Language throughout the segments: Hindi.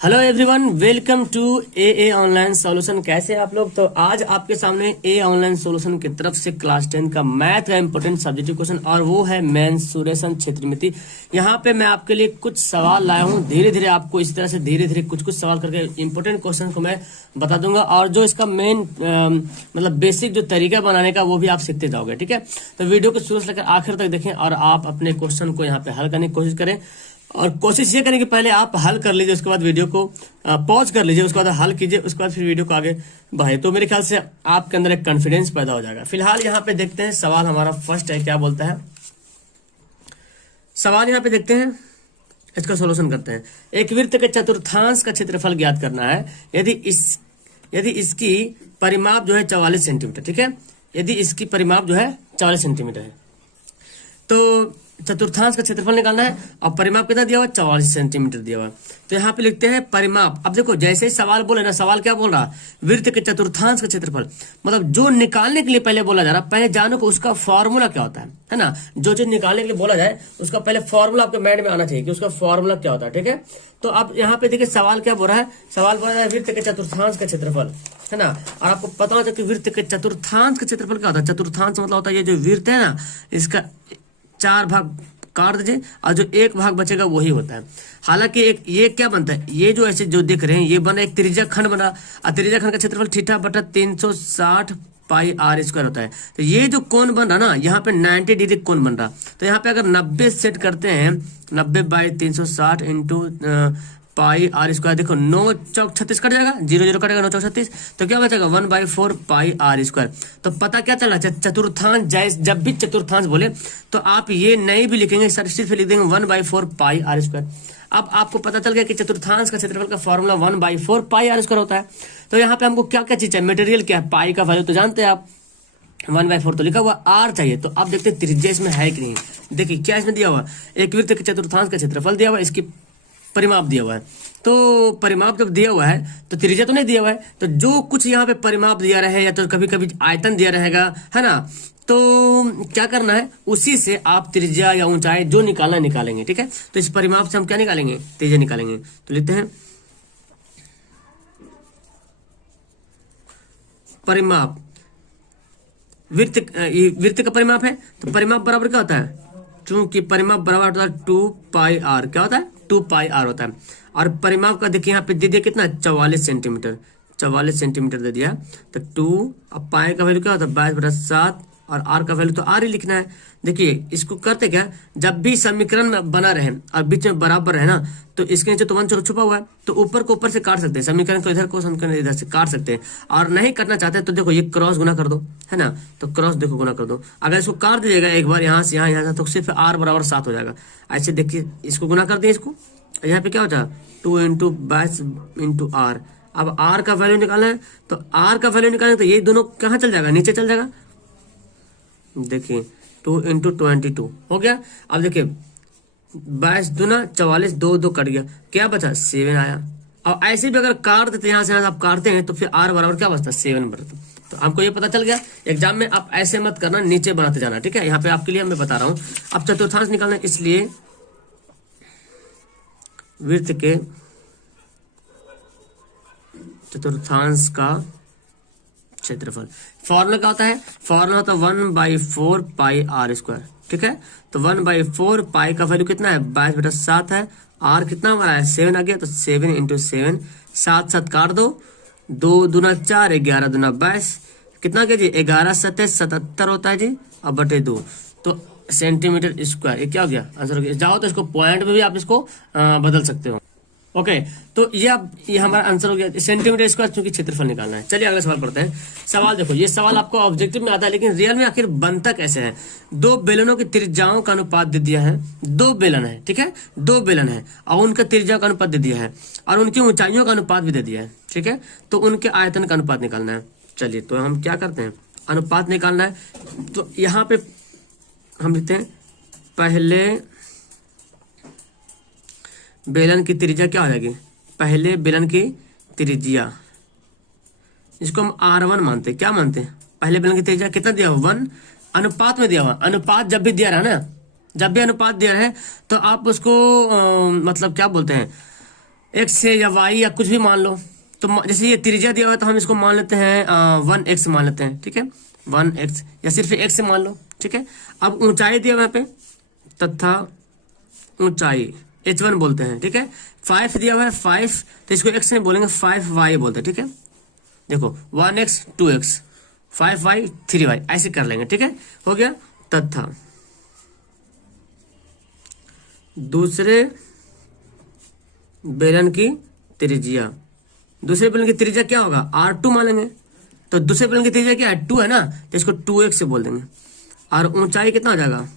Hello everyone, welcome to a online solution. कैसे हैं आप लोग? तो आज आपके सामने ए ऑनलाइन सॉल्यूशन की तरफ से क्लास 10 का मैथ का इंपॉर्टेंट सब्जेक्टिव क्वेश्चन और वो है मेंसुरेशन क्षेत्रमिति। यहाँ पे मैं आपके लिए कुछ सवाल लाया हूँ। धीरे धीरे आपको इस तरह से धीरे धीरे कुछ कुछ सवाल करके इंपॉर्टेंट क्वेश्चन को मैं बता दूंगा और जो इसका मेन मतलब बेसिक जो तरीका बनाने का वो भी आप सीखते जाओगे। ठीक है, तो वीडियो को शुरू से लेकर आखिर तक देखें और आप अपने क्वेश्चन को यहाँ पे हल करने की कोशिश करें। और कोशिश ये करें कि पहले आप हल कर लीजिए, उसके बाद वीडियो को पॉज कर लीजिए, उसके बाद हल कीजिए, उसके बाद फिर वीडियो को आगे बढ़े। तो मेरे ख्याल से आपके अंदर एक कॉन्फिडेंस पैदा हो जाएगा। फिलहाल यहाँ पे देखते हैं सवाल हमारा फर्स्ट है, क्या बोलता है सवाल। यहाँ पे देखते हैं, इसका सॉल्यूशन करते हैं। एक वृत्त के चतुर्थांश का क्षेत्रफल ज्ञात करना है यदि इसकी परिमाप जो है 44 सेंटीमीटर। ठीक है, यदि इसकी परिमाप जो है 44 सेंटीमीटर है तो चतुर्थांश का क्षेत्रफल निकालना है और परिमाप कितना दिया हुआ? 44 सेंटीमीटर दिया हुआ। तो यहाँ पे लिखते हैं परिमाप। अब देखो जैसे ही सवाल बोले ना, सवाल क्या बोल रहा? वृत्त के चतुर्थांश का क्षेत्रफल, मतलब जो निकालने के लिए पहले बोला जा रहा, पहले जानो को उसका फॉर्मूला क्या होता है ना। जो चीज निकालने के लिए बोला जाए उसका पहले फॉर्मूला आपके माइंड में आना चाहिए कि उसका फॉर्मूला क्या होता है। ठीक है, तो अब यहाँ पे देखिए सवाल क्या बोल रहा है। सवाल बोल रहा है वृत्त के चतुर्थांश का क्षेत्रफल, है ना। और आपको पता होता है कि वृत्त के चतुर्थांश का क्षेत्रफल क्या होता है। चतुर्थांश मतलब होता है ये जो वृत्त है ना, इसका 4 भाग काट दीजिए और जो 1 भाग बचेगा वही होता है। हालांकि एक ये क्या बनता है, ये जो ऐसे जो दिख रहे हैं ये बना एक त्रिज्या खंड बना और त्रिज्या खंड का क्षेत्रफल थीटा बटा 360 पाई आर स्क्वायर होता है। तो ये जो कोण बन रहा ना, यहाँ पे 90 डिग्री कोण बन रहा। तो यहाँ पे अगर 90 सेट करते हैं, 90 by 360 into pi r square, देखो 9 चौक 36 कट जाएगा, 0 0 कटेगा, 9 चौक 36, तो क्या बचेगा 1/4 पाई आर स्क्वायर। तो पता क्या चला, चतुर्थांश, जब भी चतुर्थांश बोले तो आप ये नहीं भी लिखेंगे, सिर्फ लिख देंगे 1/4 पाई आर स्क्वायर। अब आपको पता चल गया कि चतुर्थांश का क्षेत्रफल का फॉर्मूला 1/4 पाई आर स्क्वायर होता है। तो यहाँ पे हमको क्या क्या चीज चाहिए? मटेरियल क्या है? पाई का वैल्यू तो जानते हैं आप, 1/4 तो लिखा हुआ, आर चाहिए। तो आप देखते हैं त्रिज्या इसमें है कि नहीं। देखिए क्या इसमें दिया हुआ, एक वृत्त के चतुर्थांश का क्षेत्रफल दिया हुआ, इसकी परिमाप दिया हुआ है। तो परिमाप जब दिया हुआ है तो त्रिज्या तो नहीं दिया हुआ है, तो जो कुछ यहाँ पे परिमाप दिया रहे या तो कभी कभी आयतन दिया रहेगा, है ना। तो क्या करना है, उसी से आप त्रिज्या या ऊंचाई जो निकालना निकालेंगे। ठीक है, तो इस परिमाप से हम क्या निकालेंगे? त्रिज्या निकालेंगे। तो लिखते हैं परिमाप, वृत्त का परिमाप है तो परिमाप बराबर क्या होता है? चूंकि परिमाप बराबर होता है 2 पाई आर। क्या होता है? 2 पाई आर होता है। और परिमाप का देखिए यहाँ पे दे दिया कितना, 44 सेंटीमीटर, 44 सेंटीमीटर दे दिया। तो 2, अब पाई का वैल्यू क्या होता है? 22/7 और आर का वैल्यू तो आर ही लिखना है। देखिए इसको करते क्या, जब भी समीकरण में बना रहे और बीच में बराबर रहे ना, तो इसके नीचे तो 1 छुपा हुआ है, तो ऊपर को ऊपर से काट सकते हैं, समीकरण को इधर को समीकरण इधर से काट सकते हैं। और नहीं करना चाहते तो देखो ये क्रॉस गुना कर दो, है ना। तो क्रॉस देखो गुना कर दो, अगर इसको काट दीजिएगा एक बार यहाँ से यहाँ तो सिर्फ आर बराबर 7 हो जाएगा। ऐसे देखिए इसको गुना कर दिए, इसको यहाँ पे क्या होता है 2 इंटू 22 इंटू आर। अब आर का वैल्यू निकालना है, तो आर का वैल्यू निकालना है तो ये दोनों कहाँ चल जाएगा? नीचे चल जाएगा। देखिए 2 इंटू 22 हो गया। अब देखिए 22 दूना 44, 2 2 कट गया, क्या बचा? 7 आया। और ऐसे भी अगर काट देते यहाँ से आप काटते हैं तो फिर आर बराबर क्या बचता है? 7 बचता। तो हमको ये पता चल गया। एग्जाम में आप ऐसे मत करना, नीचे बनाते जाना। ठीक है, यहाँ पे आपके लिए मैं बता रहा हूँ। अब चतुर्थांश निकालना है, इसलिए वृत्त के चतुर्थांश का क्षेत्रफल फॉर्मूला क्या होता है? फॉर्मूला होता है 1/4 पाई आर स्क्वायर। ठीक है, तो 1/4 पाई का वैल्यू कितना है? 22/7 है। आर कितना हमारा है? 7 आ गया, तो 7 इंटू 7, 7 7 काट दो, 2 दूना 4, 11 दूना 22, कितना गया जी? 11 7 77 होता है जी, अब बटे 2, तो सेंटीमीटर स्क्वायर। ये क्या हो गया? आंसर हो गया। जाओ तो इसको पॉइंट में भी आप इसको बदल सकते हो। ओके, तो ये हमारा आंसर हो गया, सेंटीमीटर स्क्वायर चूंकि क्षेत्रफल निकालना है। चलिए अगला सवाल पढ़ते हैं। सवाल देखो, ये सवाल आपको ऑब्जेक्टिव में आता है, लेकिन रियल में आखिर बनता कैसे है? 2 बेलनों की त्रिज्याओं का अनुपात दे दिया है। 2 बेलन है, ठीक है, 2 बेलन है और उनका त्रिज्या का अनुपात दे दिया है और उनकी ऊंचाइयों का अनुपात भी दे दिया है। ठीक है, तो उनके आयतन का अनुपात निकालना है। चलिए तो हम क्या करते हैं, अनुपात निकालना है। तो यहाँ पे हम लिखते हैं पहले बेलन की त्रिज्या क्या हो जाएगी? पहले बेलन की त्रिज्या, इसको हम R1 मानते हैं। क्या मानते हैं? पहले बेलन की त्रिज्या कितना दिया हुआ? 1, अनुपात में दिया हुआ। अनुपात जब भी दिया रहा ना, जब भी अनुपात दिया है तो आप उसको मतलब क्या बोलते हैं, एक्स से या वाई या कुछ भी मान लो। तो जैसे ये त्रिज्या दिया हुआ है तो हम इसको मान लेते हैं 1x मान लेते हैं, ठीक है, 1x या सिर्फ x से मान लो, ठीक है। अब ऊंचाई दिया हुआ है यहाँ पे तथा ऊंचाई h1 बोलते हैं, ठीक है। 5 दिया हुआ है 5, तो इसको x नहीं बोलेंगे 5y बोलते हैं, ठीक है। देखो 1x 2x 5y 3y ऐसे कर लेंगे, ठीक है, हो गया। तथा दूसरे बेलन की त्रिज्या, दूसरे बेलन की त्रिज्या क्या होगा R2 मानेंगे। तो दूसरे बेलन की त्रिज्या क्या है 2 है ना, तो इसको 2x से बोल देंगे। और ऊंचाई कितना हो जाएगा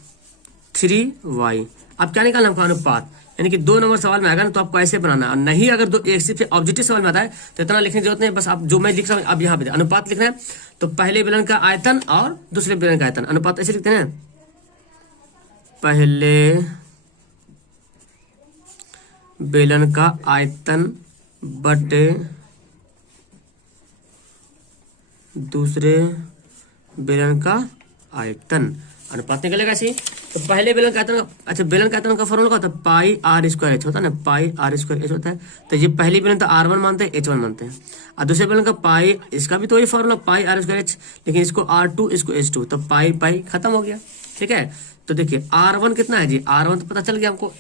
3y। अब क्या निकालना हमको अनुपात, यानी कि 2 नंबर सवाल में आएगा ना तो आपको ऐसे बनाना है। और नहीं अगर दो एक सिर्फ ऑब्जेक्टिव सवाल में आता है तो इतना लिखने की जरूरत नहीं, बस आप जो मैं लिख रहा हूँ अब यहाँ पे अनुपात लिखना है। तो पहले बेलन का आयतन और दूसरे बेलन का आयतन, अनुपात ऐसे लिखते हैं, पहले बेलन का आयतन बटे दूसरे बेलन का आयतन, अनुपात निकलेगा ऐसे। तो पहले बेलन का आयतन, अच्छा बेलन का आयतन का फॉर्मूला क्या होता है पाई आर स्क्वायर एच होता है ना, पाई आर स्क्वायर एच होता है। तो ये पहली बेलन तो R1 मानते हैं H1 मानते हैं, और दूसरे बेलन का पाई, इसका भी तो वही formula pi r square h, लेकिन इसको R2 इसको H2, तो पाई पाई खत्म हो गया, ठीक है। तो देखिए R1 कितना है जी, R1 तो पता चल गया हमको,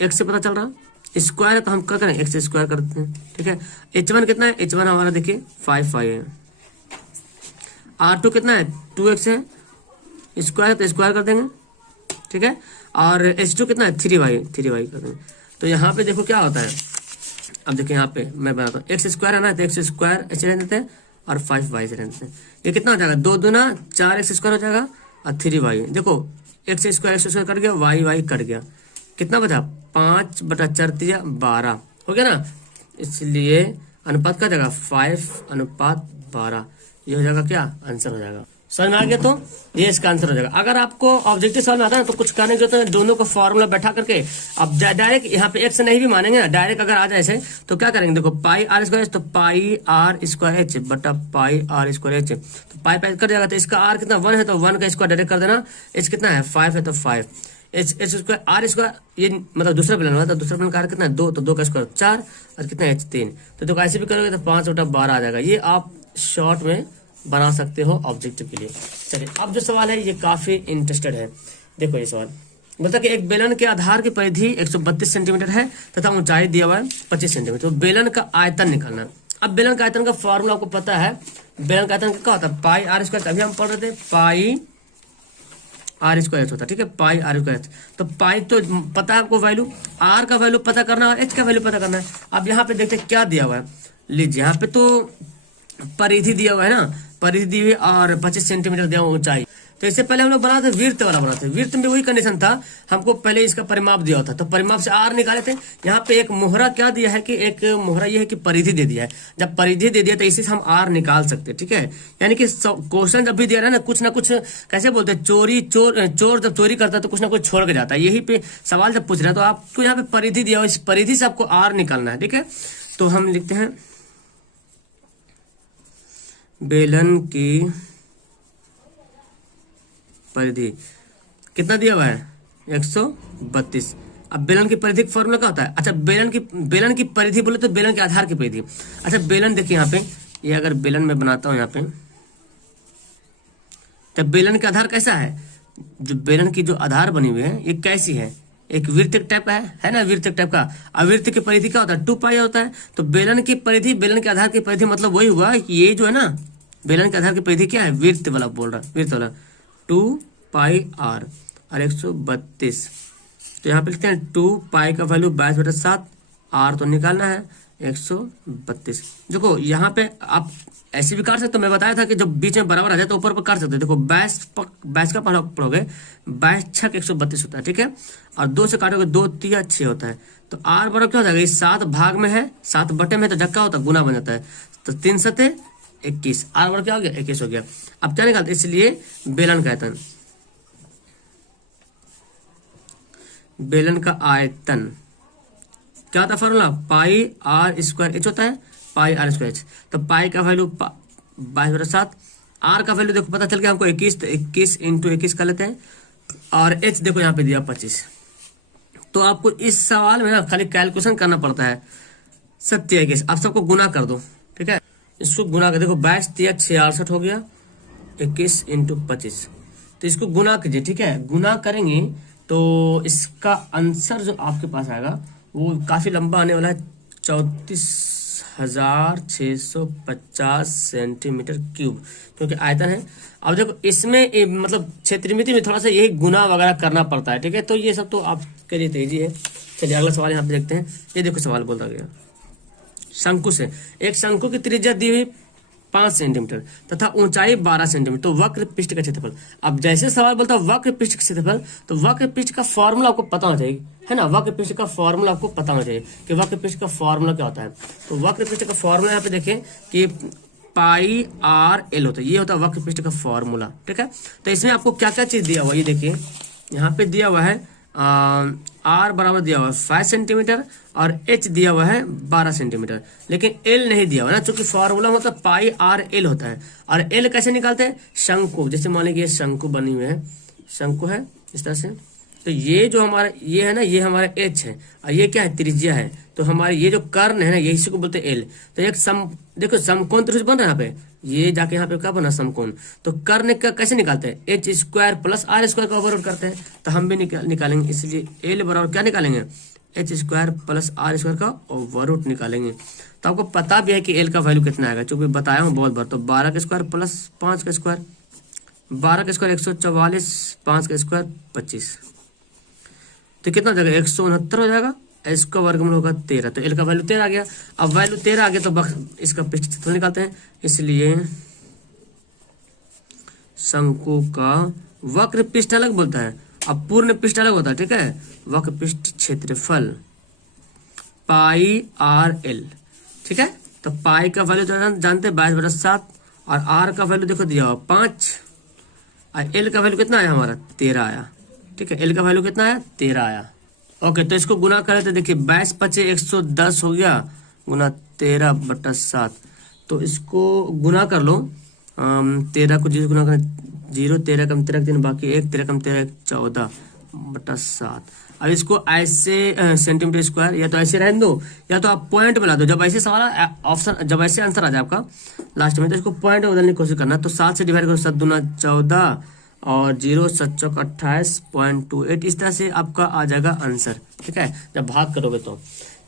x से पता चल रहा, स्क्वायर है तो हम क्या करें x से स्क्वायर कर देते हैं, ठीक है। H1 कितना है, H1 हमारा देखिए 5 है। R2 कितना है 2x है, स्क्वायर तो स्क्वायर कर देंगे, ठीक है। और H2 कितना है 3y कर देंगे। तो यहाँ पे देखो क्या होता है, अब देखिए यहाँ पे मैं बनाता हूँ, x स्क्वायर है ना तो x स्क्वायर ऐसे रहने देते हैं और 5y से रहने देते हैं। ये कितना हो जाएगा 2 दूना 4x स्क्वायर हो जाएगा और 3y, देखो x स्क्वायर कट गया, y कट गया, कितना बचा 5/4 12 हो गया ना। इसलिए अनुपात क्या जाएगा 5:12, ये हो जाएगा क्या आंसर हो जाएगा। समझ में आ गया, तो ये इसका आंसर हो जाएगा। अगर आपको ऑब्जेक्टिव सवाल में आता है तो कुछ करने की जरूरत है, दोनों को फॉर्मूला बैठा करके अब डायरेक्ट यहाँ पे x नहीं भी मानेंगे ना, डायरेक्ट अगर आ जाए ऐसे तो क्या करेंगे, देखो पाई आर स्क्वायर एच, तो पाई आर स्क्वायर एच बटा पाई आर स्क्वायर एच, तो पाई पाई कर जाएगा। तो इसका r कितना 1 है तो 1 का स्क्वायर डायरेक्ट कर देना, h कितना है 5 है तो 5, एच स्क्वायर आर स्क्वायर, ये मतलब दूसरा बेलन हुआ था, दूसरा बेलन का कितना है 2, तो 2 का स्क्वायर 4 और कितना है 3, तो देखो ऐसे भी करोगे तो 5/12 आ जाएगा। ये आप शॉर्ट में बना सकते हो ऑब्जेक्टिव के लिए। चलिए अब जो सवाल है ये काफी इंटरेस्टेड है, देखो ये सवाल बोलता कि एक बेलन के आधार की परिधि 132 सेंटीमीटर है तथा ऊंचाई दिया हुआ है 25 सेंटीमीटर, तो बेलन का आयतन निकालना। अब बेलन का आयतन का फॉर्मूला आपको पता है, बेलन का आयतन क्या होता है पाई आर स्क्वायर, अभी हम पढ़ रहे थे पाई आर स्क्वायर एच होता है, ठीक है, पाई आर स्क्वायर एच। तो पाई तो पता है आपको वैल्यू, आर का वैल्यू पता करना है और एच का वैल्यू पता करना है। अब यहाँ पे देखते क्या दिया हुआ है, लीजिए यहाँ पे तो परिधि दिया हुआ है ना, परिधि दी हुई और 25 सेंटीमीटर दिया हुआ ऊंचाई। तो इससे पहले हम लोग बनाते वृत्त वाला बनाते, वृत्त में वही कंडीशन था, हमको पहले इसका परिमाप दिया होता, तो परिमाप से आर निकाले थे। यहाँ पे एक मोहरा क्या दिया है कि एक मोहरा ये है कि परिधि दे दिया है, जब परिधि दे दिया तो इसी से हम आर निकाल सकते, ठीक है। यानी कि क्वेश्चन जब भी दिया है ना कुछ ना कुछ, कैसे बोलते हैं चोर जब चोरी करता है तो कुछ ना कुछ छोड़ के जाता है, यही पे सवाल जब पूछ रहा है तो आपको यहाँ पे परिधि दिया हुआ, इस परिधि से आपको आर निकालना है, ठीक है। तो हम लिखते हैं बेलन की परिधि कितना दिया हुआ है 132। अब बेलन की परिधि का फॉर्मूला क्या होता है, अच्छा बेलन की परिधि बोले तो बेलन के आधार की परिधि। अच्छा बेलन देखिए यहाँ पे, ये अगर बेलन में बनाता हूं यहाँ पे, तो बेलन का आधार कैसा है, जो बेलन की जो आधार बनी हुई है ये कैसी है, एक वृत्त टाइप का है ना, वृत्त टाइप का। अवृत्त की परिधि क्या होता है 2 पाई होता है। तो बेलन की परिधि, बेलन के आधार की परिधि मतलब वही हुआ कि ये जो है ना बेलन के आधार की परिधि क्या है, वृत्त वाला बोल रहा है, वृत्त वाला 2 पाई आर और 132। तो यहाँ पे लिखते हैं 2 पाई का वैल्यू 22/7, आर तो निकालना है 132। देखो यहाँ पे आप ऐसे भी काट सकते हो, मैं बताया था कि जब बीच में बराबर आ जाए तो ऊपर पर काट सकते हैं। देखो 22 का पढ़ोगे 22 छक 132 होता है, ठीक है। और 2 से काटोगे 2 3 6 होता है। तो आर बराबर क्या हो जाएगा, 7 भाग में है 7 बटे में, तो जक्का होता है गुना बन जाता है, तो 3 7 21, आर बराबर क्या हो गया 21 हो गया। अब क्या निकालते, इसलिए बेलन का आयतन, बेलन का आयतन क्या होता है formula, pi r square h होता है, पाई आर स्क्वायर एच। तो पाई का वैल्यू 22/7, आर का वैल्यू देखो पता चल गया हमको 21, तो 21 × 21 कर लेते हैं, और एच देखो यहाँ पे दिया 25। तो आपको इस सवाल में ना खाली कैलकुलेशन करना पड़ता है। 27 आप सबको गुना कर दो, ठीक है। इसको गुना कर देखो, 22×3 = 66 हो गया, 21 × 25। तो इसको गुना कीजिए, ठीक है। गुना करेंगे तो इसका आंसर जो आपके पास आएगा वो काफी लंबा आने वाला है, 34,650 सेंटीमीटर क्यूब, क्योंकि आयतन है। अब देखो इसमें मतलब क्षेत्रमिति में थोड़ा सा यही गुना वगैरह करना पड़ता है, ठीक है। तो ये सब तो आपके लिए तेजी है। चलिए अगला सवाल यहाँ पे देखते हैं। ये देखो सवाल बोलता गया, शंकु से एक शंकु की त्रिज्या दी हुई 5 सेंटीमीटर तथा ऊंचाई 12 सेंटीमीटर, तो वक्र पृष्ठ का क्षेत्रफल। अब जैसे सवाल बोलता है वक्र पृष्ठ का क्षेत्रफल, तो वक्र पृष्ठ का फॉर्मूला आपको पता होना चाहिए, है ना। वक्र पृष्ठ का फॉर्मूला आपको पता होना चाहिए कि वक्र पृष्ठ का फॉर्मूला क्या होता है। तो वक्र पृष्ठ का फॉर्मूला यहाँ पे देखें कि πr/l होता है, ये होता है वक्र पृष्ठ का फॉर्मूला, ठीक है। तो इसमें आपको क्या क्या चीज दिया हुआ है, ये देखिए यहाँ पे दिया हुआ है r बराबर दिया हुआ है 5 सेंटीमीटर और h दिया हुआ है 12 सेंटीमीटर, लेकिन l नहीं दिया हुआ ना, चूंकि फॉर्मूला मतलब πr/l होता है। और l कैसे निकालते हैं, शंकु, जैसे मान लीजिए शंकु बनी हुई है, शंकु है इस तरह से, तो ये जो हमारा ये है ना, ये हमारा h है और ये क्या है, त्रिज्या है। तो हमारे ये जो कर्ण है ना, ये इसी को बोलते हैं l। तो एक देखो समकोण त्रिभुज बन रहा है यहाँ पे, ये जाके यहाँ पे क्या बना, समकोण। तो कर्ण का कैसे निकालते हैं, h² + r² का ओवरऑल करते हैं, तो हम भी निकालेंगे, इसलिए l बराबर क्या निकालेंगे, h² + r² का ओवरऑल निकालेंगे। तो आपको पता भी है कि l का वैल्यू कितना आएगा, चूंकि बताया हूँ बहुत बार। तो 12 का स्क्वायर प्लस 5 का स्क्वायर, 12 का स्क्वायर 144, 5 का स्क्वायर 25, तो कितना हो जाएगा, 169 हो जाएगा। इसका वर्गमूल होगा 13, तो एल का वैल्यू 13 आ गया। अब वैल्यू 13 आ गया तो इसका पृष्ठ क्षेत्रफल निकालते हैं, इसलिए शंकु का वक्र पृष्ठ अलग बोलता है, अब पूर्ण पृष्ठ अलग होता है, ठीक है। वक्र पृष्ठ क्षेत्रफल πr/l, ठीक है। तो पाई का वैल्यू जानते हैं 22/7 और r का वैल्यू देखो दिया हुआ 5 और l का वैल्यू कितना आया हमारा, 13 आया, ठीक है। l का वैल्यू कितना आया, 13 आया। ओके, तो इसको गुना करें तो देखिए 22 × 5 = 110 हो गया, गुना 13/7। तो इसको गुना कर लो, 13 को 0 गुना करें 0, 13 कम 13 3 बाकी 1, 13 कम 13 14/7। अब इसको ऐसे सेंटीमीटर स्क्वायर या तो ऐसे रहने दो या तो आप पॉइंट मिला दो। जब ऐसे सवाल ऑप्शन, जब ऐसे आंसर आ जाए आपका लास्ट में, तो इसको पॉइंट में बदलने की कोशिश करना। तो 7 से डिवाइड करो, 7 दूना 14 और 0 7 चौक 28.28, इस तरह से आपका आ जाएगा आंसर, ठीक है, जब भाग करोगे तो।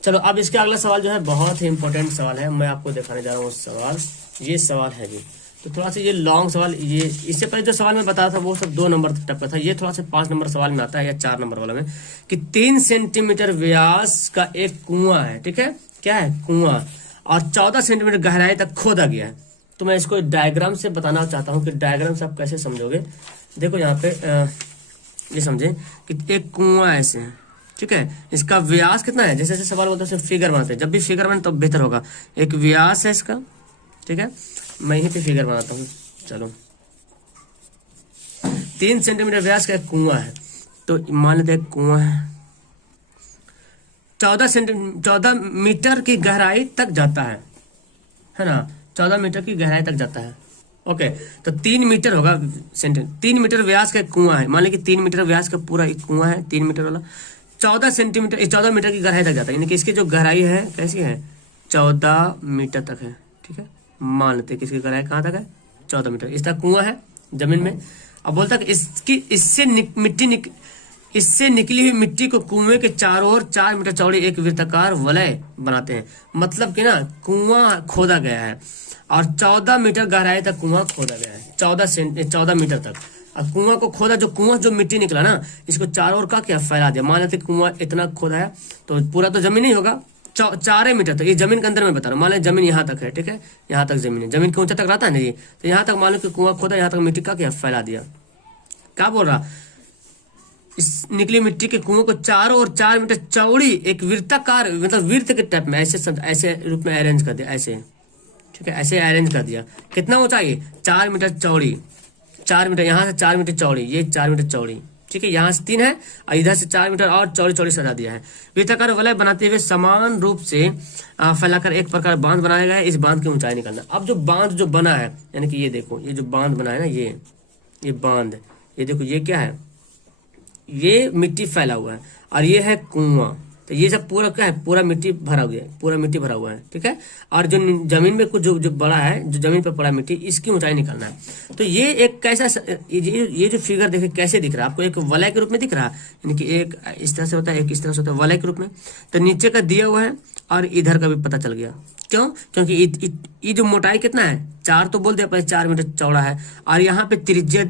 चलो अब इसके अगला सवाल जो है बहुत ही इंपॉर्टेंट सवाल है, मैं आपको दिखाने जा रहा हूँ सवाल। ये सवाल है जी, तो थोड़ा सा ये लॉन्ग सवाल, ये इससे पहले जो सवाल मैं बताया था वो सब 2 नंबर तक का था, ये थोड़ा सा 5 नंबर सवाल में आता है या 4 नंबर वाला में, कि 3 सेंटीमीटर व्यास का एक कुआं है, ठीक है, क्या है, कुआं, और 14 सेंटीमीटर गहराई तक खोदा गया है। तो मैं इसको डायग्राम से बताना चाहता हूँ कि डायग्राम से आप कैसे समझोगे। देखो यहाँ पे ये समझे कि एक कुआं ऐसे है, ठीक है, इसका व्यास कितना है, जैसे जैसे सवाल बोलते हैं फिगर बनाते हैं, जब भी फिगर बने तो बेहतर होगा। एक व्यास है इसका, ठीक है, मैं यहीं पे फिगर बनाता हूँ। चलो 3 सेंटीमीटर व्यास का एक कुआं है, तो मान लेते हैं कुआं है, 14 मीटर की गहराई तक जाता है ना, 14 मीटर की गहराई तक जाता है। ओके, तो 3 मीटर होगा 3 मीटर व्यास का कुआं है, मान लीजिए कि 3 मीटर व्यास का पूरा एक कुआं है, 3 मीटर वाला, 14 मीटर की गहराई तक जाता है, यानी कि इसकी जो गहराई है कैसी है, 14 मीटर तक है, ठीक है। मान लेते हैं कि इसकी गहराई कहाँ तक है, 14 मीटर। इसका कुआं है जमीन में। अब बोलता है कि इससे निकली हुई मिट्टी को कुएं के चारों ओर 4 मीटर चौड़ी एक वृत्ताकार वलय बनाते हैं। मतलब कि ना कुआं खोदा गया है और 14 मीटर गहराई तक कुआं खोदा गया है, 14 मीटर तक। अब कुआं को खोदा, जो मिट्टी निकला ना, इसको चारों ओर का क्या फैला दिया। मान लेते कुआं इतना खोदा है तो पूरा तो जमीन नहीं होगा, 4 मीटर तक, ये जमीन के अंदर में बता रहा हूँ। मान लीजिए जमीन यहाँ तक है, ठीक है, यहाँ तक जमीन है, जमीन के ऊंचा तक रहता है ना, ये तो यहाँ तक मान लो कि कुआं खोदा, यहाँ तक मिट्टी का क्या फैला दिया। क्या बोल रहा, इस निकली मिट्टी के कुएं को चारों ओर 4 मीटर चौड़ी एक वृत्ताकार, मतलब वृत्त के टाइप में ऐसे रूप में अरेंज कर दिया, ऐसे, ठीक है, ऐसे अरेंज कर दिया। कितना ऊंचाई, 4 मीटर चौड़ी, 4 मीटर, यहाँ से 4 मीटर चौड़ी, ये 4 मीटर चौड़ी, ठीक है, यहाँ से 3 है और इधर से 4 मीटर और चौड़ी सजा दिया है। वृत्ताकार वलय बनाते हुए समान रूप से फैलाकर एक प्रकार बांध बनाया गया है। इस बांध की ऊंचाई निकालना। अब जो बांध जो बना है, यानी कि ये देखो, ये जो बांध बना है ना, ये बांध, ये देखो, ये क्या है, ये मिट्टी फैला हुआ है और ये है कुआं। तो ये सब पूरा क्या है, पूरा मिट्टी भरा हुआ है, पूरा मिट्टी भरा हुआ है, ठीक है। और जो जमीन में कुछ जो बड़ा है, जो जमीन पे पड़ा मिट्टी, इसकी ऊंचाई निकालना है। तो ये एक कैसा ये जो फिगर देखे कैसे दिख रहा है आपको, एक वलय के रूप में दिख रहा है, यानी कि एक इस तरह से होता है, एक इस तरह से होता है, वलय के रूप में। तो नीचे का दिया हुआ है और इधर का भी पता चल गया। क्यों? क्योंकि ये जो मोटाई कितना है, 4 तो बोल दिया पहले, 4 मीटर चौड़ा है। और यहाँ पे त्रिज्या,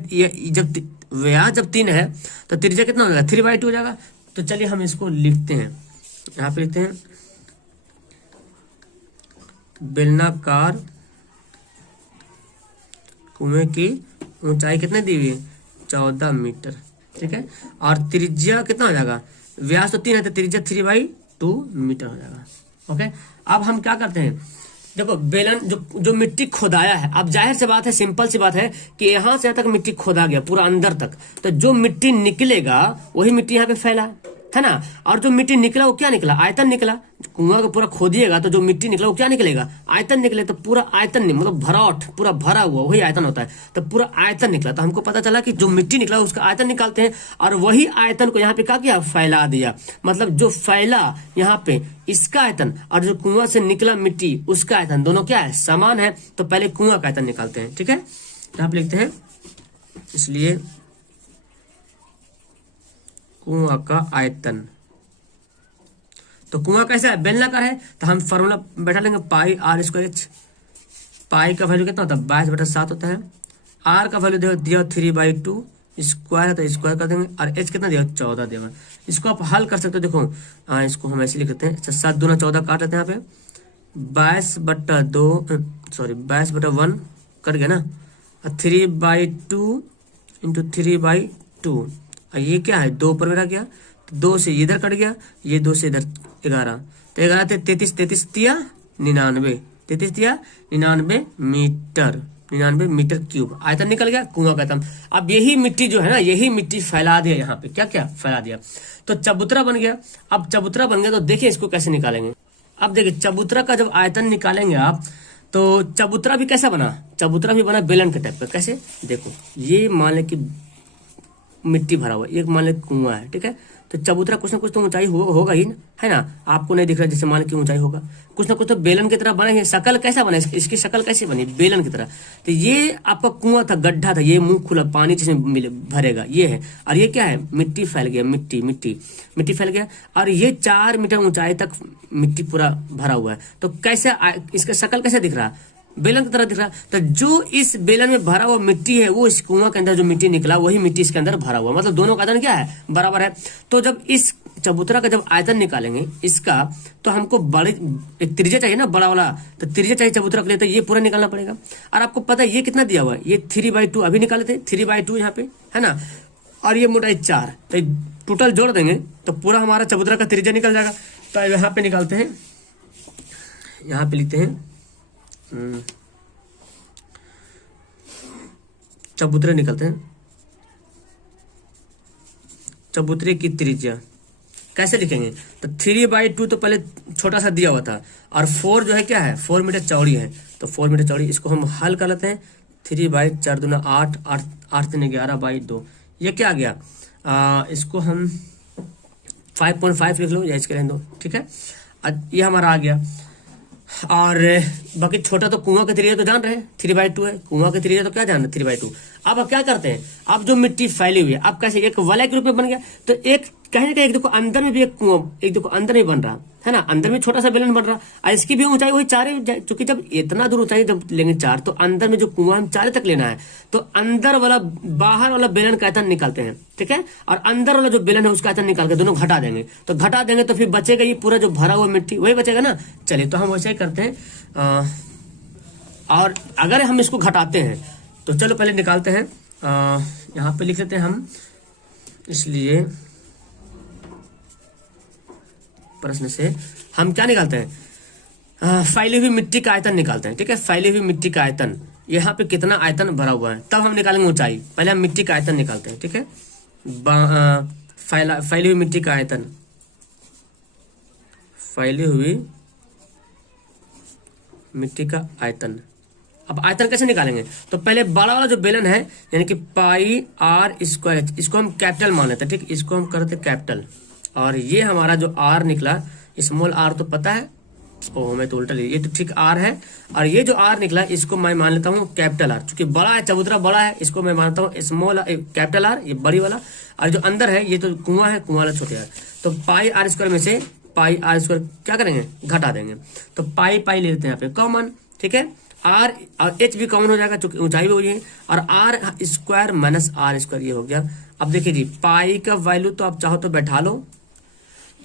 जब व्यास जब 3 है तो त्रिज्या कितना हो जाएगा, 3/2 हो जाएगा। तो चलिए हम इसको लिखते हैं, यहाँ पे लिखते हैं बेलनाकार कुएं की ऊंचाई कितने दी हुई है, 14 मीटर, ठीक है। और त्रिज्या कितना हो जाएगा, व्यास तो 3 है तो त्रिज्या 3/2 मीटर हो जाएगा। ओके, अब हम क्या करते हैं, देखो बेलन जो मिट्टी खोदाया है, अब जाहिर सी बात है, सिंपल सी बात है कि यहां से यहाँ तक मिट्टी खोदा गया पूरा अंदर तक, तो जो मिट्टी निकलेगा वही मिट्टी यहाँ पे फैला है ना। और जो मिट्टी निकला वो क्या निकला, आयतन निकला। कुआं को पूरा खोदिएगा तो जो मिट्टी निकला वो क्या निकलेगा, आयतन निकले। तो पूरा आयतन नहीं, मतलब भराट पूरा भरा हुआ वही आयतन होता है। तो पूरा आयतन निकला, तो हमको पता चला कि जो मिट्टी निकला उसका आयतन निकालते हैं, और वही आयतन को यहाँ पे क्या किया, फैला दिया। मतलब जो फैला यहाँ पे इसका आयतन और जो कुआं से निकला मिट्टी उसका आयतन दोनों क्या है, समान है। तो पहले कुआं का आयतन निकालते हैं, ठीक है। यहाँ पे लिखते हैं, इसलिए कुआं का आयतन। तो कुआं कैसा है, बेलनाकार है, तो हम फॉर्मूला बैठा लेंगे पाई आर स्क्वायर एच। पाई का वैल्यू कितना होता है, 22/7 होता है। आर का वैल्यू दिया 3/2, स्क्वायर है तो स्क्वायर कर देंगे। और एच कितना दिया, 14 देगा। इसको आप हल कर सकते हो, देखो इसको हम ऐसे लिख देते हैं। अच्छा, 7 दूना 14 काट लेते हैं यहाँ पे, 22/1 कट गया ना। 3/2 इंटू 3/2, और ये क्या है, 2 पर मेरा गया, तो 2 से इधर कट गया, ये 2 से इधर 11, तो 11 थे 33, 33 दिया 99, 33 दिया 99 मीटर, 99 मीटर क्यूब आयतन निकल गया कुआं का। अब यही मिट्टी जो है ना, यही मिट्टी फैला दिया यहाँ पे, क्या क्या फैला दिया, तो चबूतरा बन गया। अब चबूतरा बन गया तो देखिए इसको कैसे निकालेंगे। अब देखिए चबूतरा का जब आयतन निकालेंगे आप, तो चबूतरा भी कैसा बना, चबूतरा भी बना बेलन के टाइप का। कैसे, देखो ये मान ले कि मिट्टी भरा हुआ, एक मान ले कुआं है, ठीक है। तो चबूतरा कुछ ना कुछ तो ऊंचाई होगा ही, है ना। आपको नहीं दिख रहा, जैसे मान की ऊंचाई होगा, कुछ ना कुछ तो बेलन की तरह बना है। शकल कैसा बना, इसकी शकल कैसी बनी, बेलन की तरह। तो ये आपका कुआं था, गड्ढा था, ये मुंह खुला, पानी जिसमें भरेगा ये है। और ये क्या है, मिट्टी फैल गया, मिट्टी फैल गया। और ये 4 मीटर ऊंचाई तक मिट्टी पूरा भरा हुआ है। तो कैसे इसका शकल कैसे दिख रहा, बेलन की तरह दिख रहा। तो जो इस बेलन में भरा हुआ मिट्टी है, वो इस कुआं के अंदर जो मिट्टी निकला वही मिट्टी इसके अंदर भरा हुआ, मतलब दोनों का आयतन क्या है, बराबर है। तो जब इस चबूतरा का जब आयतन निकालेंगे इसका, तो हमको बड़े एक त्रिज्या चाहिए ना, बड़ा वाला, तो त्रिज्या चाहिए चबूतरा के लिए, तो ये पूरा निकालना पड़ेगा। और आपको पता है ये कितना दिया हुआ है, ये 3/2 अभी निकाले थे, 3/2 यहाँ पे है ना। और ये मोटाई 4, तो टोटल जोड़ देंगे तो पूरा हमारा चबूतरा का त्रिज्या निकल जाएगा। तो यहाँ पे निकालते हैं, यहाँ पे लिखते हैं चबूतरे निकलते हैं। चबूतरे की त्रिज्या कैसे लिखेंगे, तो 3/2 तो पहले छोटा सा दिया हुआ था, और 4 जो है क्या है, 4 मीटर चौड़ी है, तो 4 मीटर चौड़ी, इसको हम हल कर लेते हैं। 3/4 दूना 8, 8 3 11/2, ये क्या आ गया, इसको हम 5.5 लिख लो या इसके रहने दो, ठीक है। ये हमारा आ गया। और बाकी छोटा तो कुआं का त्रिज्या तो जान रहे हैं, 3/2 है, कुआं का त्रिज्या तो क्या जान रहे, 3/2। अब क्या करते हैं, अब जो मिट्टी फैली हुई है, अब कैसे एक वलय के रूप में बन गया, तो एक कहने का एक देखो अंदर में भी एक कुआं, एक देखो अंदर में बन रहा है ना, अंदर में छोटा सा बेलन बन रहा, और इसकी भी ऊंचाई वही 4 है, क्योंकि जब इतना दूर ऊंचाई जब लेंगे 4, तो अंदर में जो कुआं हम 4 तक लेना है, तो अंदर वाला बाहर वाला बेलन का आयतन निकालते हैं, ठीक है। और अंदर वाला जो बेलन है उसका आयतन निकाल के दोनों घटा देंगे, तो घटा देंगे तो फिर बचेगा ये पूरा जो भरा हुआ मिट्टी, वही बचेगा ना। चलिए तो हम वैसे ही करते हैं। और अगर हम इसको घटाते हैं तो चलो पहले निकालते हैं, यहाँ पे लिख लेते हैं हम, इसलिए प्रश्न से हम क्या निकालते हैं, फैली हुई मिट्टी का आयतन निकालते हैं, ठीक है। फैली हुई मिट्टी का आयतन, यहाँ पे कितना आयतन भरा हुआ है, तब हम निकालेंगे ऊंचाई। पहले हम मिट्टी का आयतन निकालते हैं, ठीक है। फैली हुई मिट्टी का आयतन, फैली हुई मिट्टी का आयतन। अब आयतन कैसे निकालेंगे, तो पहले बड़ा वाला जो बेलन है, यानी कि पाई आर स्क्वायर, इसको हम कैपिटल मान लेते हैं, ठीक। इसको हम करते कैपिटल, और ये हमारा जो आर निकला, स्मॉल आर तो पता है, ओह मैं तो उल्टा ये तो ठीक आर है, और ये जो आर निकला इसको मैं मान लेता हूँ कैपिटल आर, क्योंकि बड़ा है, चबूतरा बड़ा है, इसको मैं मानता हूँ स्मॉल कैपिटल आर, ये बड़ी वाला, और जो अंदर है ये तो कुआं है, कुआं वाला छोटे आर। तो पाई आर स्क्वायर में से पाई आर स्क्वायर क्या करेंगे, घटा देंगे, तो पाई पाई ले लेते हैं यहाँ पे कॉमन, ठीक है। आर और एच भी कॉमन हो जाएगा, चूंकि ऊंचाई भी हो जाएगी, और r square minus r square ये हो गया। अब देखिए जी, पाई का वैल्यू तो आप चाहो तो बैठा लो,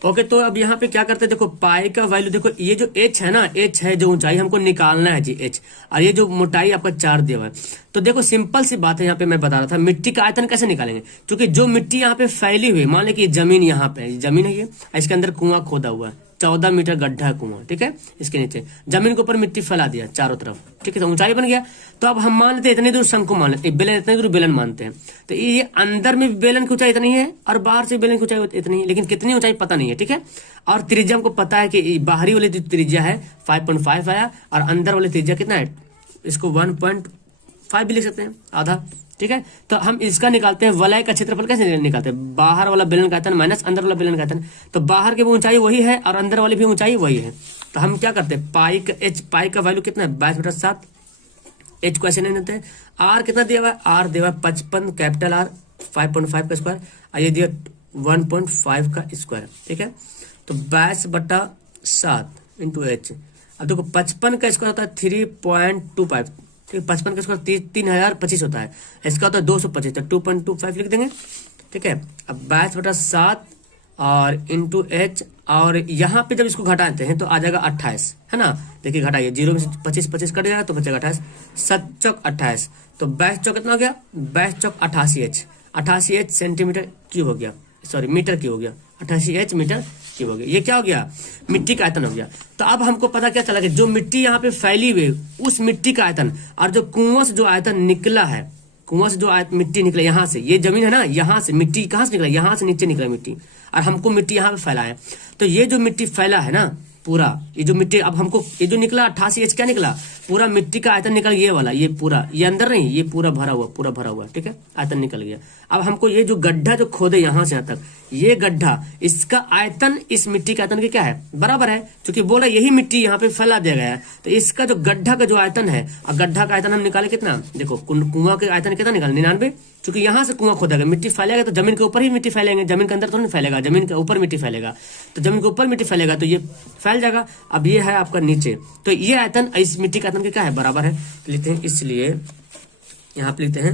ओके। तो अब यहाँ पे क्या करते हैं, देखो पाई का वैल्यू, देखो ये जो एच है ना, एच है जो ऊंचाई हमको निकालना है जी एच, और ये जो मोटाई आपका 4 दिया हुआ है। तो देखो सिंपल सी बात है, यहाँ पे मैं बता रहा था मिट्टी का आयतन कैसे निकालेंगे, क्योंकि जो मिट्टी यहाँ पे फैली हुई है, मान ले कि जमीन यहाँ पे जमीन है, ये इसके अंदर कुआं खोदा हुआ है, 14 मीटर गड्ढा है कुआं, ठीक है। इसके नीचे जमीन के ऊपर मिट्टी फैला दिया चारों तरफ, ठीक है, तो ऊंचाई बन गया। तो अब हम मान लेते हैं इतनी दूर शंकु मान लेते, बेलन इतनी दूर बेलन मानते हैं, तो ये अंदर में बेलन की ऊंचाई इतनी है और बाहर से बेलन की ऊंचाई इतनी है, लेकिन कितनी ऊंचाई पता नहीं है, ठीक है। और त्रिज्या हमको पता है कि बाहरी वाली जो त्रिज्या है 5.5 आया, और अंदर वाली त्रिज्या कितना है, इसको 1.5 भी लिख सकते हैं, आधा, ठीक है। तो हम इसका निकालते हैं, वलय का क्षेत्रफल कैसे निकालते हैं, बाहर वाला बेलन का आयतन माइनस अंदर वाला बेलन का आयतन, तो बाहर की भी ऊंचाई वही है और अंदर वाली भी ऊंचाई वही है। तो हम क्या करते हैं, पाई का एच, पाई का वैल्यू कितना है 22/7, एच को ऐसे नहीं देते हैं। आर कितना दिया हुआ है, आर दिया हुआ है 55 कैपिटल आर 5.5 का स्क्वायर, और ये दिया 1.5 का स्क्वायर, ठीक है। तो 22/7 इंटू एच। अब देखो 55 का स्क्वायर होता है 3.25, ठीक है, 55 का स्क्वायर 3025 होता है, इसका होता है 225, तो 2.25 लिख देंगे, ठीक है। अब 22/7 और इंटू एच, और यहाँ पे जब इसको घटाते हैं तो आ जाएगा 28, है ना। देखिए घटाइए, 0 में से 25 कट जाएगा तो बचेगा 28, 7 चौक 28, तो 22 चौक कितना हो गया, 22 चौक 88H, 88H सेंटीमीटर क्यूब हो गया, सॉरी मीटर क्यूब हो गया, 88H मीटर क्यूब हो गया। ये क्या हो गया, मिट्टी का आयतन हो गया। तो अब हमको पता क्या चला कि जो मिट्टी यहाँ पे फैली हुई उस मिट्टी का आयतन, और जो कुआं से जो आयतन निकला है, कुआं से जो मिट्टी निकला यहाँ से, ये जमीन है ना, यहाँ से मिट्टी कहाँ से निकला, यहाँ से नीचे निकला मिट्टी, और हमको मिट्टी यहाँ पे फैला है। तो ये जो मिट्टी फैला है ना पूरा, ये जो मिट्टी, अब हमको ये जो निकला 88H क्या निकला, पूरा मिट्टी का आयतन निकल, ये वाला, ये पूरा, ये अंदर नहीं, ये पूरा भरा हुआ, ठीक है, आयतन निकल गया। अब हमको ये जो गड्ढा जो खोदे यहाँ से यहाँ तक, ये गड्ढा, इसका आयतन इस मिट्टी के आयतन के क्या है, बराबर है, क्योंकि बोला यही मिट्टी यहाँ पे फैला दिया गया है। तो इसका जो गड्ढा का जो आयतन है, और गड्ढा का आयतन हम निकाले कितना, देखो कुआं के आयतन कितना निकाले 99, क्योंकि यहाँ से कुआं खोदा गया, मिट्टी फैलेगा तो जमीन के ऊपर ही मिट्टी फैलेंगे, जमीन के अंदर तो नहीं फैलेगा, जमीन के ऊपर मिट्टी फैलेगा, तो जमीन के ऊपर मिट्टी फैलेगा तो ये फैल जाएगा। अब ये है आपका नीचे, तो ये आयतन इस मिट्टी का आयतन के क्या है, बराबर है, लिखते हैं। इसलिए यहाँ पे लिखते हैं,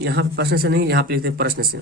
यहाँ पे प्रश्न से नहीं, यहाँ पे लिखते हैं प्रश्न से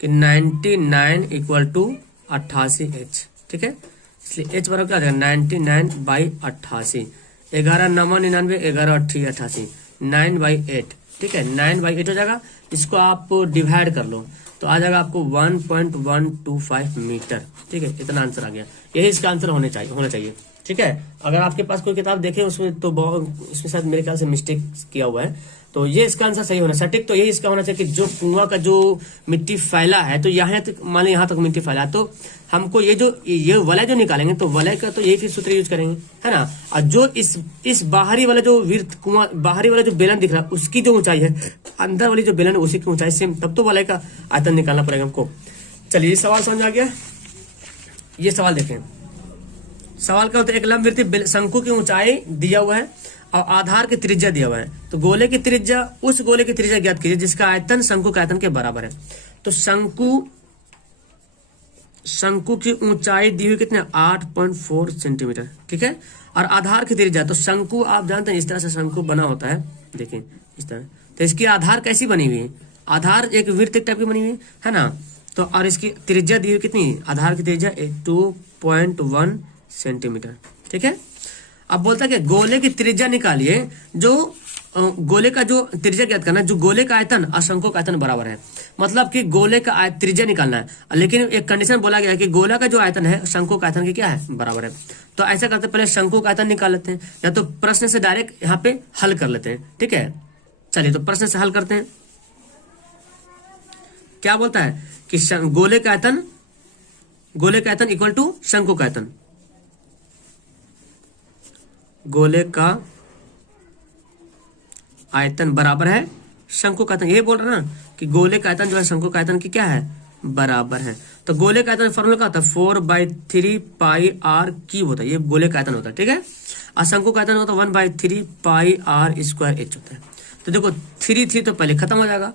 कि 99 इक्वल टू 88H, ठीक है। इसलिए H बराबर क्या आ जाएगा 99/88, 11 9 99, 11 8 88, 9/8, ठीक है, 9/8 हो जाएगा। इसको आप डिवाइड कर लो तो आ जाएगा आपको 1.125 मीटर, ठीक है, इतना आंसर आ गया। यही इसका आंसर होना चाहिए, ठीक है। अगर आपके पास कोई किताब देखे उसमें तो उसमें शायद मेरे ख्याल से मिस्टेक किया हुआ है, तो ये इसका आंसर सही होना सटीक, तो यही इसका होना चाहिए कि जो कुआं का जो मिट्टी फैला है, तो यहाँ तक मान ली यहाँ तक मिट्टी फैला, तो हमको ये वलय जो निकालेंगे तो वलय का तो यही फिर सूत्र यूज करेंगे, है ना। और जो इस बाहरी वाला जो वृत्त कुआं, बाहरी वाला जो बेलन दिख रहा है उसकी जो ऊंचाई है, अंदर वाली जो बेलन है उसी की ऊंचाई सेम, तब तो वलय का आयतन निकालना पड़ेगा हमको। चलिए ये सवाल समझ आ गया। ये सवाल देखें, सवाल क्या होता है, एक लंबवृत्तीय शंकु की ऊंचाई दिया हुआ है और आधार की त्रिज्या दिया हुआ है, तो गोले की त्रिज्या, उस गोले की त्रिज्या ज्ञात कीजिए जिसका आयतन शंकु के आयतन के बराबर है। तो शंकु की ऊंचाई दी हुई कितने 8.4 सेंटीमीटर, ठीक है, और आधार की त्रिज्या, तो शंकु आप जानते हैं इस तरह से शंकु बना होता है, देखिए इस तरह, तो इसकी आधार कैसी बनी हुई है, आधार एक वृत्त टाइप की बनी हुई है ना। तो और इसकी त्रिज्या दी हुई कितनी, आधार की त्रिज्या 2.1 सेंटीमीटर, ठीक है। अब बोलता है कि गोले की त्रिज्या निकालिए, जो गोले का जो त्रिज्या ज्ञात करना है, जो गोले का आयतन और शंकु का आयतन बराबर है, मतलब कि गोले का त्रिज्या निकालना है, लेकिन एक कंडीशन बोला गया है कि गोला का जो आयतन है शंकु का आयतन के क्या है, बराबर है। तो ऐसा करते पहले शंकु का आयतन निकाल लेते हैं, या तो प्रश्न से डायरेक्ट यहाँ पे हल कर लेते हैं, ठीक है। चलिए तो प्रश्न से हल करते हैं। क्या बोलता है कि गोले का आयतन इक्वल टू शंकु का आयतन, गोले का आयतन बराबर है शंकु का आयतन, ये बोल रहा ना कि गोले का आयतन जो है शंकु का आयतन की क्या है, बराबर है। तो गोले का आयतन फॉर्मूला क्या होता है, 4/3 पाई आर क्यूब होता है, ये गोले का आयतन होता है, ठीक है। और शंकु का आयतन होता है 1/3 पाई आर स्क्वायर एच होता है। तो देखो 3 तो पहले खत्म हो जाएगा,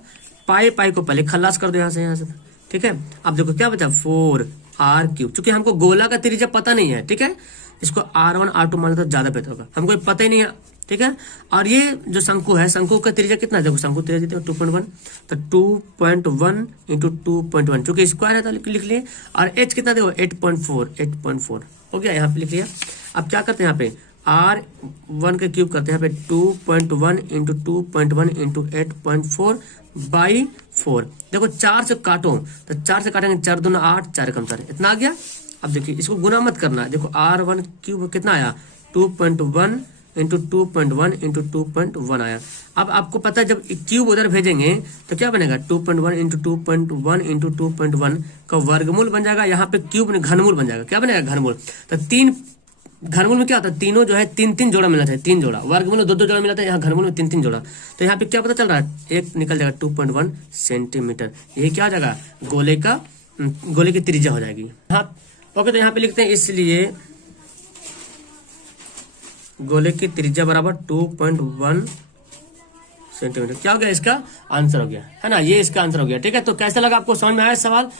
पाई पाई को पहले खल्लास कर दो यहाँ से, ठीक है। अब देखो क्या बचा, 4r क्यूब। चूंकि हमको गोला का त्रिज्या पता नहीं है, ठीक है, इसको r1 r2 मान तो ज्यादा बेहतर होगा, हमको पता ही नहीं है, ठीक है। और ये जो शंकु है, शंकु का त्रिज्या कितना है, देखो शंकु त्रिज्या देते 2.1, तो 2.1 इंटू 2.1, चूंकि स्क्वायर है तो लिख लिए। और h कितना देखो 8.4 हो गया, यहाँ पे लिख लिया। अब क्या करते हैं यहाँ पे r1 के क्यूब करते हैं, यहाँ पे 2.1 इंटू 2.1 इंटू 8.4/4। देखो 4 से काटो, तो 4 से काटेंगे 4 दूना 8, 4 कम 4, इतना आ गया। अब देखिए इसको गुना मत करना है, देखो r1 क्यूब कितना आया, 2.1 इंटू 2.1 इंटू 2.1 आया। अब आपको पता है जब क्यूब उधर भेजेंगे तो क्या बनेगा, 2.1 इंटू 2.1 इंटू 2.1 का वर्गमूल बन जाएगा, यहाँ पे क्यूब घनमूल बन जाएगा, क्या बनेगा, घनमूल। तो 3 घनमूल में क्या होता है, तीनों जो है 3 जोड़ा मिला था, 3 जोड़ा, वर्गमूल में 2 जोड़ा मिला था, यहाँ घनमूल में 3 जोड़ा। तो यहाँ पे क्या पता चल रहा है, एक निकल जाएगा 2.1 सेंटीमीटर, ये क्या हो जाएगा, गोले की त्रिज्या हो जाएगी। हाँ ओके, तो यहाँ पे लिखते हैं इसलिए गोले की त्रिज्या बराबर 2.1 सेंटीमीटर। क्या हो गया, इसका आंसर हो गया, है ना, ये इसका आंसर हो गया, ठीक है। तो कैसा लगा आपको, समझ में आया सवाल।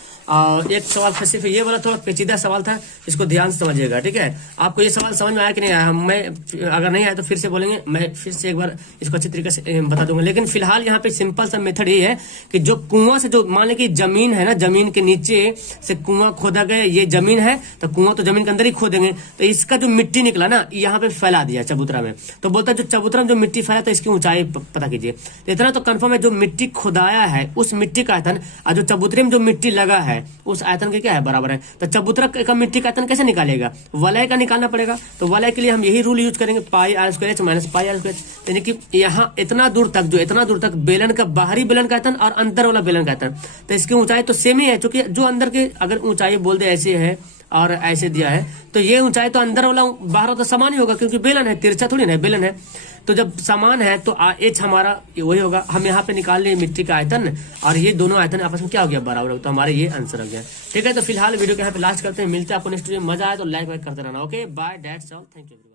एक सवाल था सिर्फ ये वाला, थोड़ा पेचीदा सवाल था, इसको ध्यान से समझिएगा, ठीक है। आपको ये सवाल समझ में आया कि नहीं आया, मैं अगर नहीं आया तो फिर से बोलेंगे, मैं फिर से एक बार इसको अच्छी तरीके से बता दूंगा। लेकिन फिलहाल यहाँ पे सिंपल सा मेथड ये है कि जो कुआं से, जो मान लें कि जमीन है ना, जमीन के नीचे से कुआं खोदा गया, ये जमीन है तो कुआं तो जमीन के अंदर ही खोदेंगे, तो इसका जो मिट्टी निकला ना यहाँ पे फैला दिया चबूतरा में, तो बोलता है जो चबूतरा में जो मिट्टी फैला तो इसकी ऊंचाई पता कीजिए। इतना तो कंफर्म है, जो मिट्टी खुदाया है उस मिट्टी का आयतन और जो चबूतरे में जो मिट्टी लगा है उस आयतन के क्या है, बराबर है। तो चबूतरा का मिट्टी का आयतन कैसे निकालेगा, वलय का निकालना पड़ेगा। तो वलय के लिए हम यही रूल यूज करेंगे, pi r square h minus pi r square, यानी कि यहाँ इतना दूर तक बेलन का बाहरी बेलन का आयतन और अंदर वाला बेलन का आयतन, तो इसकी ऊंचाई तो सेम ही है, क्योंकि जो अंदर के अगर ऊंचाई बोल दे ऐसे है और ऐसे दिया है, तो ये ऊंचाई तो अंदर वाला बाहर तो समान ही होगा, क्योंकि बेलन है, तिरछा थोड़ी ना बेलन है। तो जब समान है तो एच हमारा वही होगा। हम यहाँ पे निकाल लिए मिट्टी का आयतन, और ये दोनों आयतन आपस में क्या हो गया, बराबर हो, तो हमारे ये आंसर हो गया, ठीक है। तो फिलहाल वीडियो के यहाँ पे लास्ट करते हैं, मिलते हैं आपको नेक्स्ट वीडियो। मजा आया तो लाइक वाइक करते रहना, okay bye, that's all, thank you.